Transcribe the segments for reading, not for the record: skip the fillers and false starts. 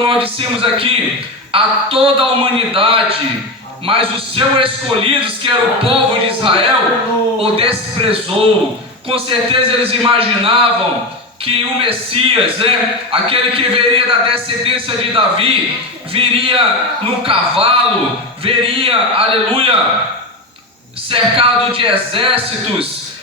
nós dissemos aqui, a toda a humanidade, mas os seus escolhidos, que era o povo de Israel, o desprezou. Com certeza eles imaginavam que o Messias, aquele que viria da descendência de Davi, viria num cavalo, viria, aleluia, cercado de exércitos,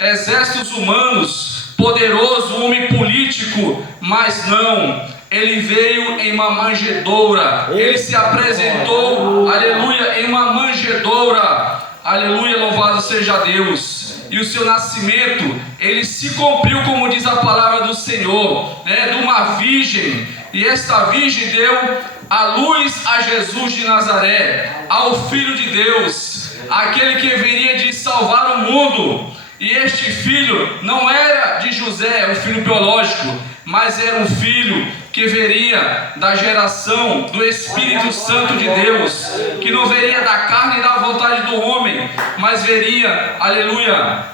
exércitos humanos, poderoso, homem político, mas não. Ele veio em uma manjedoura, ele se apresentou, aleluia, em uma manjedoura, aleluia, louvado seja Deus. E o seu nascimento, ele se cumpriu, como diz a palavra do Senhor, de uma virgem, e esta virgem deu a luz a Jesus de Nazaré, ao Filho de Deus, aquele que viria de salvar o mundo. E este filho não era de José, um filho biológico, mas era um filho que viria da geração do Espírito Santo de Deus, que não viria da carne e da vontade do homem, mas viria, aleluia,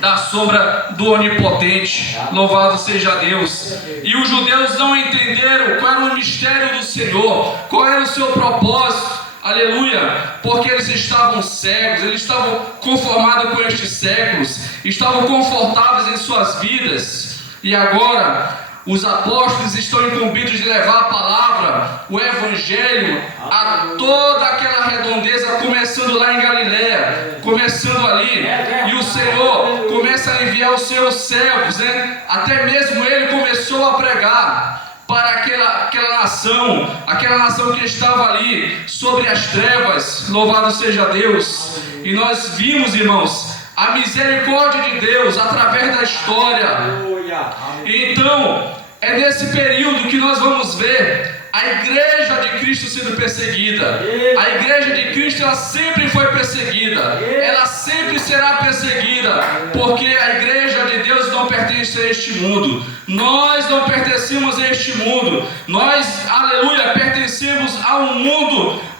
da sombra do Onipotente. Louvado seja Deus. E os judeus não entenderam qual era o mistério do Senhor, qual era o seu propósito, aleluia, porque eles estavam cegos, eles estavam conformados com estes séculos, estavam confortáveis em suas vidas, e agora os apóstolos estão incumbidos de levar a palavra, o evangelho, a toda aquela redondeza, começando lá em Galiléia, começando ali, e o Senhor começa a enviar os seus servos, até mesmo ele começou a pregar para aquela nação que estava ali sobre as trevas. Louvado seja Deus. E nós vimos, irmãos, a misericórdia de Deus através da história. Então, é nesse período que nós vamos ver a igreja de Cristo sendo perseguida. A igreja de Cristo, ela sempre foi perseguida, ela sempre será perseguida, porque a igreja de Deus não pertence a este mundo. Nós não pertencemos a este mundo. Nós, aleluia, pertencemos a um mundo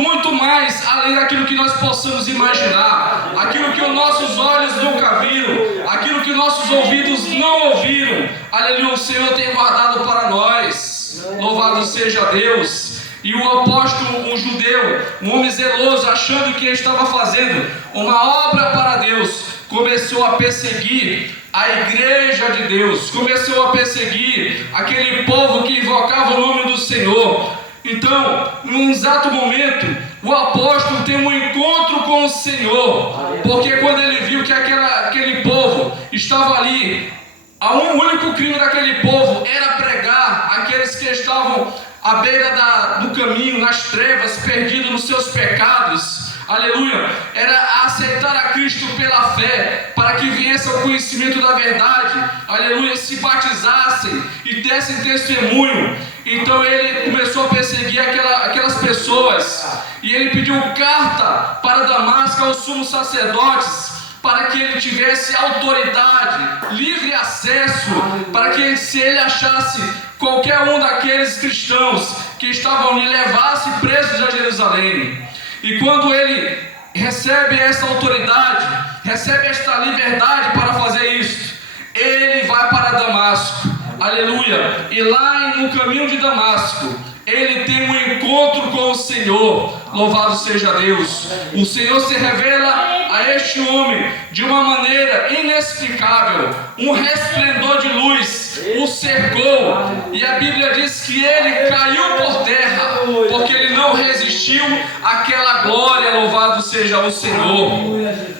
muito mais além daquilo que nós possamos imaginar, aquilo que os nossos olhos nunca viram, aquilo que nossos ouvidos não ouviram. Aleluia, o Senhor tem guardado para nós. Louvado seja Deus. E o apóstolo, um judeu, um homem zeloso, achando que estava fazendo uma obra para Deus, começou a perseguir a igreja de Deus, começou a perseguir aquele povo que invocava o nome do Senhor. Então, num exato momento, o apóstolo tem um encontro com o Senhor, porque quando ele viu que aquele povo estava ali, o único crime daquele povo era pregar aqueles que estavam à beira do caminho, nas trevas, perdidos nos seus pecados, aleluia, era aceitar a Cristo pela fé, para que viesse ao conhecimento da verdade, aleluia, se batizassem e dessem testemunho. Então ele começou a perseguir aquelas pessoas, e ele pediu carta para Damasco aos sumos sacerdotes, para que ele tivesse autoridade, livre acesso, para que se ele achasse qualquer um daqueles cristãos que estavam ali, levasse presos a Jerusalém. E quando ele recebe essa autoridade, recebe esta liberdade para fazer isso, ele vai para Damasco, aleluia, e lá no caminho de Damasco, ele tem um encontro com o Senhor. Louvado seja Deus. O Senhor se revela a este homem de uma maneira inexplicável. Um resplendor de luz o cercou, e a Bíblia diz que ele caiu por terra, porque ele não resistiu àquela glória. Louvado seja o Senhor.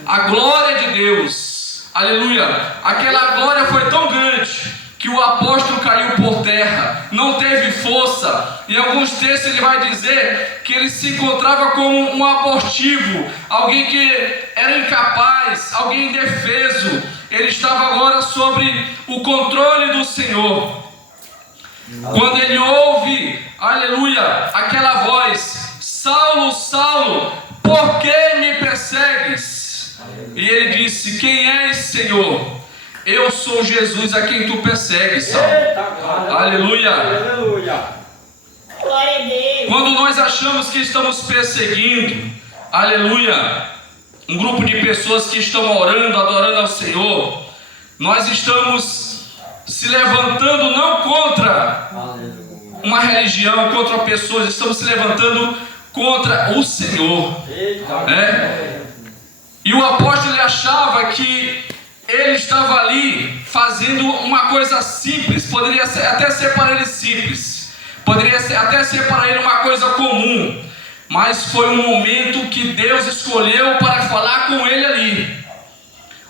A glória de Deus, aleluia, aquela glória foi tão grande que o apóstolo caiu por terra, não teve força. Em alguns textos ele vai dizer que ele se encontrava como um abortivo, alguém que era incapaz, alguém indefeso. Ele estava agora sobre o controle do Senhor. Quando ele ouve, aleluia, aquela voz: Saulo, Saulo, por que me persegues? E ele disse: quem és, Senhor? Eu sou Jesus a quem tu persegues, Saulo. Aleluia. Glória a Deus. Quando nós achamos que estamos perseguindo, aleluia, um grupo de pessoas que estão orando, adorando ao Senhor, nós estamos se levantando não contra uma religião, contra pessoas, estamos se levantando contra o Senhor. Né? E o apóstolo ele achava que ele estava ali fazendo uma coisa simples, poderia até ser para ele simples, poderia até ser para ele uma coisa comum, mas foi um momento que Deus escolheu para falar com ele ali.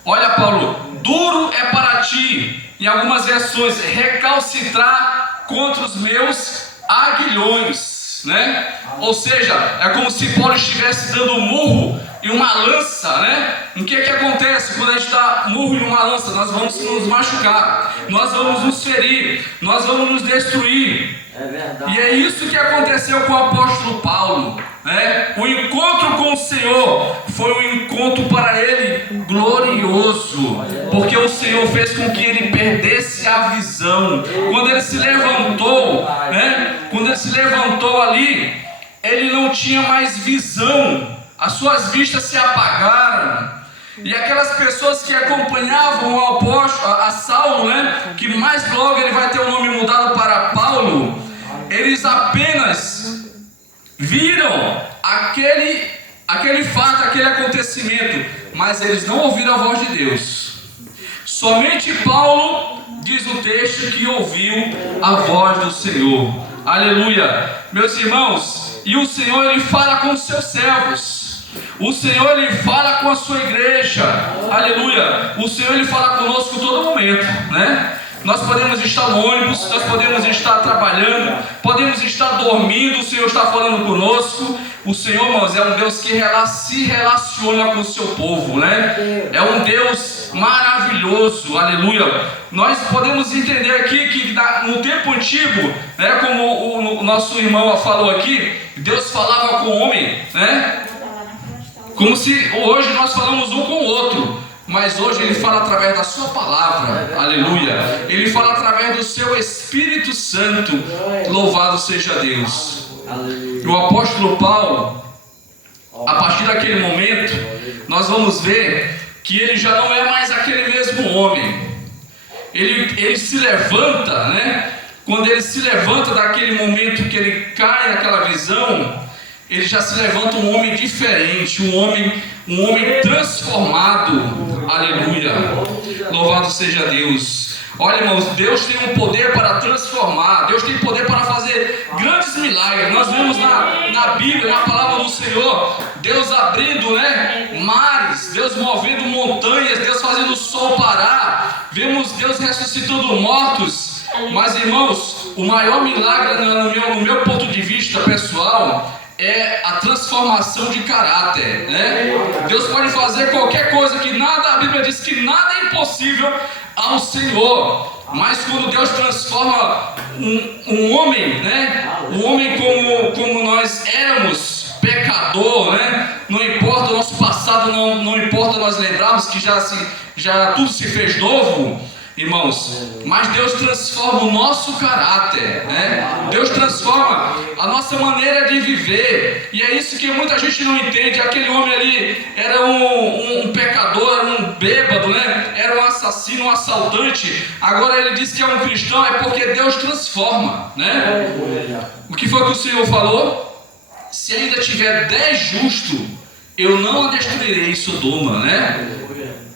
Olha, Paulo, duro é para ti, em algumas versões, recalcitrar contra os meus aguilhões, né? Ou seja, é como se Paulo estivesse dando um murro em uma lança, né? O que acontece quando a gente dá murro em uma lança? Nós vamos nos machucar, nós vamos nos ferir, nós vamos nos destruir. É verdade. E é isso que aconteceu com o apóstolo Paulo, né? O encontro com o Senhor foi um encontro para ele glorioso, porque o Senhor fez com que ele perdesse a visão. Quando ele se levantou, né? Quando ele se levantou ali, ele não tinha mais visão. As suas vistas se apagaram. E aquelas pessoas que acompanhavam o apóstolo, a Saulo, né, que mais logo ele vai ter o nome mudado para Paulo, eles apenas viram aquele fato, aquele acontecimento, mas eles não ouviram a voz de Deus. Somente Paulo, diz o texto, que ouviu a voz do Senhor. Aleluia. Meus irmãos, e o Senhor ele fala com os seus servos. O Senhor ele fala com a sua igreja. Aleluia. O Senhor ele fala conosco em todo momento, né? Nós podemos estar no ônibus, nós podemos estar trabalhando, podemos estar dormindo, o Senhor está falando conosco. O Senhor, irmãos, é um Deus que se relaciona com o seu povo, né? É um Deus maravilhoso, aleluia. Nós podemos entender aqui que no tempo antigo, né, como o nosso irmão falou aqui, Deus falava com o homem, né? Como se hoje nós falamos um com o outro, mas hoje ele fala através da sua palavra, aleluia. Ele fala através do seu Espírito Santo, louvado seja Deus. E o apóstolo Paulo, a partir daquele momento, nós vamos ver que ele já não é mais aquele mesmo homem. Ele se levanta, né? Quando ele se levanta daquele momento que ele cai naquela visão, ele já se levanta um homem diferente, um homem transformado, aleluia, louvado seja Deus. Olha, irmãos, Deus tem um poder para transformar, Deus tem poder para fazer grandes milagres. Nós vemos na Bíblia, na palavra do Senhor, Deus abrindo, né, mares, Deus movendo montanhas, Deus fazendo o sol parar, vemos Deus ressuscitando mortos. Mas, irmãos, o maior milagre no meu ponto de vista pessoal é a transformação de caráter, né? Deus pode fazer qualquer coisa, a Bíblia diz que nada é impossível ao Senhor. Mas quando Deus transforma um homem, né? Um homem como nós éramos, pecador, né? Não importa o nosso passado, não importa nós lembrarmos que já tudo se fez novo. Irmãos, mas Deus transforma o nosso caráter, né? Deus transforma a nossa maneira de viver. E é isso que muita gente não entende. Aquele homem ali era um pecador, era um bêbado, né? Era um assassino, um assaltante. Agora ele diz que é um cristão, é porque Deus transforma, né? O que foi que o Senhor falou? Se ainda tiver 10 justos, eu não a destruirei, Sodoma, né?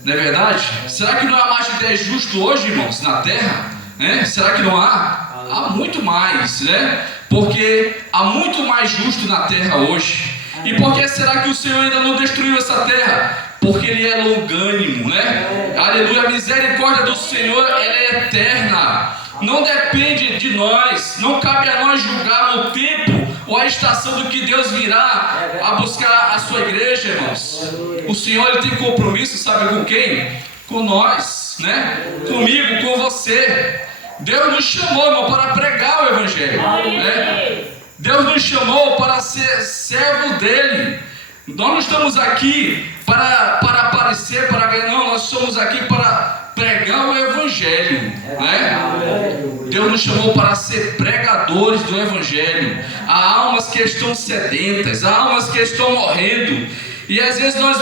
Não é verdade? Será que não há mais de 10 justos hoje, irmãos, na terra? Né? Será que não há? Há muito mais, né? Porque há muito mais justo na terra hoje. E por que será que o Senhor ainda não destruiu essa terra? Porque Ele é longânimo, né? Aleluia, a misericórdia do Senhor, ela é eterna. Não depende de nós, não cabe a nós julgar o tempo ou a estação do que Deus virá a buscar a sua igreja, irmãos. O Senhor ele tem compromisso, sabe com quem? Com nós, né? Comigo, com você. Deus nos chamou, irmão, para pregar o Evangelho, né? Deus nos chamou para ser servo dele. Nós não estamos aqui para aparecer, para ganhar, não, nós estamos aqui para pregar o Evangelho, né? Deus nos chamou para ser pregadores do Evangelho. Há almas que estão sedentas, há almas que estão morrendo, e às vezes nós